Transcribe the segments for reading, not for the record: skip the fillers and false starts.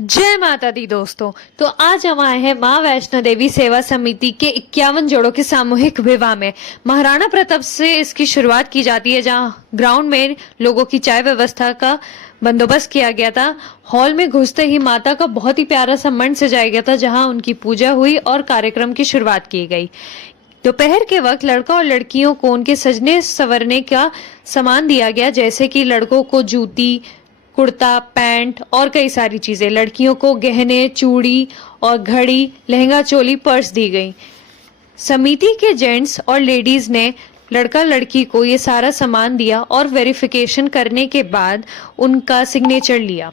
जय माता दी दोस्तों। तो आज हम आए हैं मां वैष्णो देवी सेवा समिति के 51 जोड़ों के सामूहिक विवाह में। महाराणा प्रताप से इसकी शुरुआत की जाती है, जहां ग्राउंड में लोगों की चाय व्यवस्था का बंदोबस्त किया गया था। हॉल में घुसते ही माता का बहुत ही प्यारा सा मंच सजाया गया था, जहां उनकी पूजा हुई और कार्यक्रम की शुरुआत की गई। दोपहर के वक्त लड़का और लड़कियों को उनके सजने संवरने का सामान दिया गया, जैसे कि लड़कों को जूती, कुर्ता, पैंट और कई सारी चीजें। लड़कियों को गहने, चूड़ी और घड़ी, लहंगा, चोली, पर्स दी गई। समिति के जेंट्स और लेडीज ने लड़का लड़की को ये सारा सामान दिया और वेरिफिकेशन करने के बाद उनका सिग्नेचर लिया।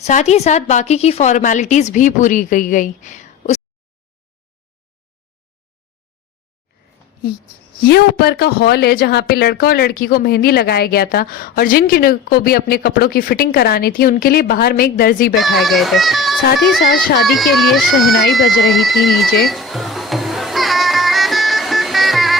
साथ ही साथ बाकी की फॉर्मेलिटीज भी पूरी की गई। ये ऊपर का हॉल है, जहाँ पे लड़का और लड़की को मेहंदी लगाया गया था, और जिन को भी अपने कपड़ों की फिटिंग करानी थी उनके लिए बाहर में एक दर्जी बैठाए गए थे। साथ ही साथ शादी के लिए शहनाई बज रही थी नीचे।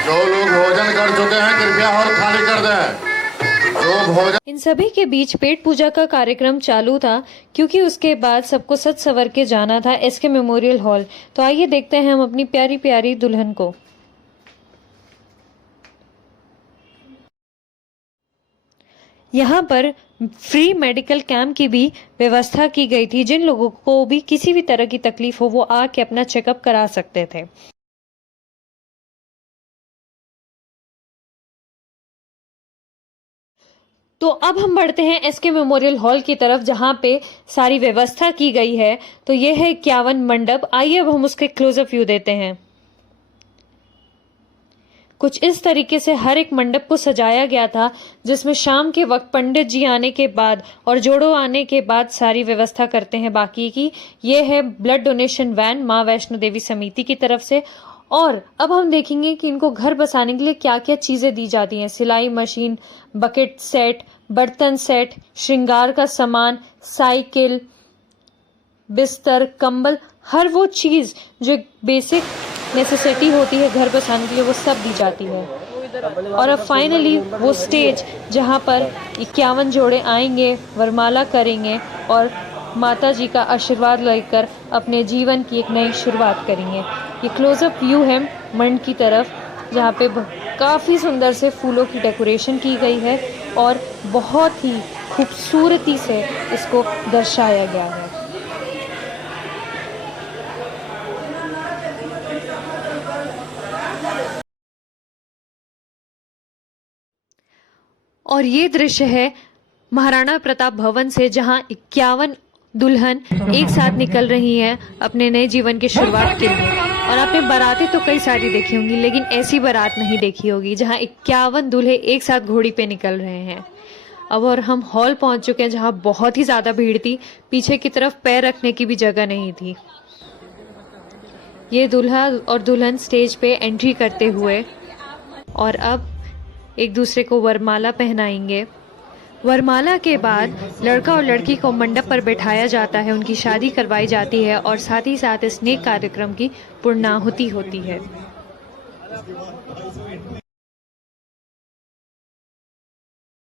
जो लोग भोजन कर चुके हैं कृपया हॉल खाली कर दें। जो भोजन इन सभी के बीच पेट पूजा का कार्यक्रम चालू था, क्योंकि उसके बाद सबको सज संवर के जाना था एसके मेमोरियल हॉल। तो आइए देखते हैं हम अपनी प्यारी प्यारी दुल्हन को। यहाँ पर फ्री मेडिकल कैंप की भी व्यवस्था की गई थी। जिन लोगों को भी किसी भी तरह की तकलीफ हो वो आके अपना चेकअप करा सकते थे। तो अब हम बढ़ते हैं एसके मेमोरियल हॉल की तरफ, जहां पे सारी व्यवस्था की गई है। तो ये है 51 मंडप। आइए अब हम उसके क्लोजअप व्यू देते हैं। कुछ इस तरीके से हर एक मंडप को सजाया गया था, जिसमें शाम के वक्त पंडित जी आने के बाद और जोड़ों आने के बाद सारी व्यवस्था करते हैं बाकी की। ये है ब्लड डोनेशन वैन मां वैष्णो देवी समिति की तरफ से। और अब हम देखेंगे कि इनको घर बसाने के लिए क्या क्या चीजें दी जाती हैं। सिलाई मशीन, बकेट सेट, बर्तन सेट, श्रृंगार का सामान, साइकिल, बिस्तर, कंबल, हर वो चीज जो बेसिक नेसेसिटी होती है घर बसाने के लिए, वो सब दी जाती है। और अब फाइनली वो स्टेज जहाँ पर 51 जोड़े आएंगे, वरमाला करेंगे और माता जी का आशीर्वाद लेकर अपने जीवन की एक नई शुरुआत करेंगे। ये क्लोजअप व्यू है मंड की तरफ, जहाँ पे काफ़ी सुंदर से फूलों की डेकोरेशन की गई है और बहुत ही खूबसूरती से इसको दर्शाया गया है। और ये दृश्य है महाराणा प्रताप भवन से, जहां 51 दुल्हन एक साथ निकल रही हैं अपने नए जीवन की शुरुआत के लिए। और आपने बारातें तो कई सारी देखी होंगी, लेकिन ऐसी बारात नहीं देखी होगी जहां 51 दूल्हे एक साथ घोड़ी पे निकल रहे हैं। अब और हम हॉल पहुंच चुके हैं, जहां बहुत ही ज्यादा भीड़ थी। पीछे की तरफ पैर रखने की भी जगह नहीं थी। ये दूल्हा और दुल्हन स्टेज पे एंट्री करते हुए और अब एक दूसरे को वरमाला पहनाएंगे। वरमाला के बाद लड़का और लड़की को मंडप पर बैठाया जाता है, उनकी शादी करवाई जाती है और साथ ही साथ इस नेक कार्यक्रम की पूर्णाहुति होती है।